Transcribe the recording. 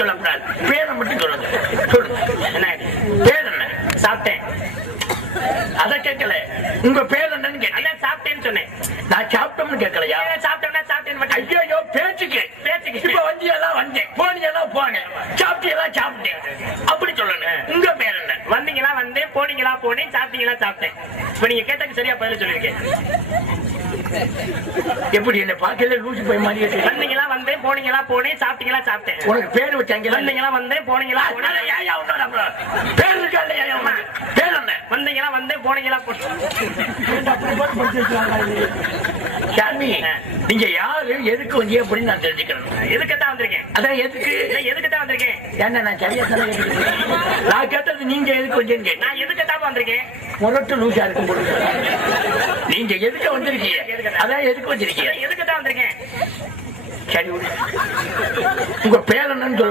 சொல்லக்கூடாது. பேரை மட்டும் சொல்லுங்க. சொல்லுங்க. என்ன பேர் என்ன? சாப்பிட்டேன். அத கேட்கல. உங்க பேர் என்னன்னு கேட்டேன். சாப்பிட்டேன்னு சொன்னேன். நான் சாப்பிட்டோம்னு கேட்கலையா? சாப்பிட்டோம்னா சாப்பிட்டேன்னு மட்டும். ஐயோ பேச்சுக்கு இப்ப வந்தியெல்லாம் வந்தேன், போனீங்கெல்லாம் போனேன், சாப்பிட்டீங்களா சாப்பிட்டேன் அப்படி சொல்லணும். உங்க பேர் என்ன? வந்தீங்களா வந்தேன், போனீங்களா போனேன், சாப்பிட்டீங்களா சாப்பிட்டேன். இப்ப நீங்க கேட்டதுக்கு சரியா பதில் சொல்லிருக்கேன். எப்படி என்ன பாக்கல லூசு போய் மாதிரி வந்தீங்களா வந்தேன், போனீங்களா போனேன், சாப்பிட்டீங்களா சாப்பிட்டேன். உனக்கு பேர் வச்சாங்க. வந்தீங்களா வந்தேன், போனீங்களா போனேன். பேர் இருக்கா இல்லையா? பேர் என்ன? வந்தீங்களா வந்தேன், போனீங்களா போனேன். சாமி, நீங்க யாரு எதுக்கு வந்தீங்க அப்படின்னு நான் தெரிஞ்சுக்கிறேன். எதுக்குத்தான் வந்திருக்கேன். அதான் எதுக்குத்தான் வந்திருக்கேன். என்ன நான் சரியா தானே கேட்டேன். நான் கேட்டது நீங்க எதுக்கு வந்தீங்கன்னு கேட்டேன். நான் எதுக்குத்தான் வந்திருக்கேன். முரட்டு லூசா இருக்கும் போது நீங்க எதுக்கு வந்திருக்கீங்க? அதான் எதுக்கு வந்திருக்கீங்க? எதுக்குத்தான் வந்திருக்கேன். சரி, உங்க பேர் என்னன்னு சொல்லுங்க.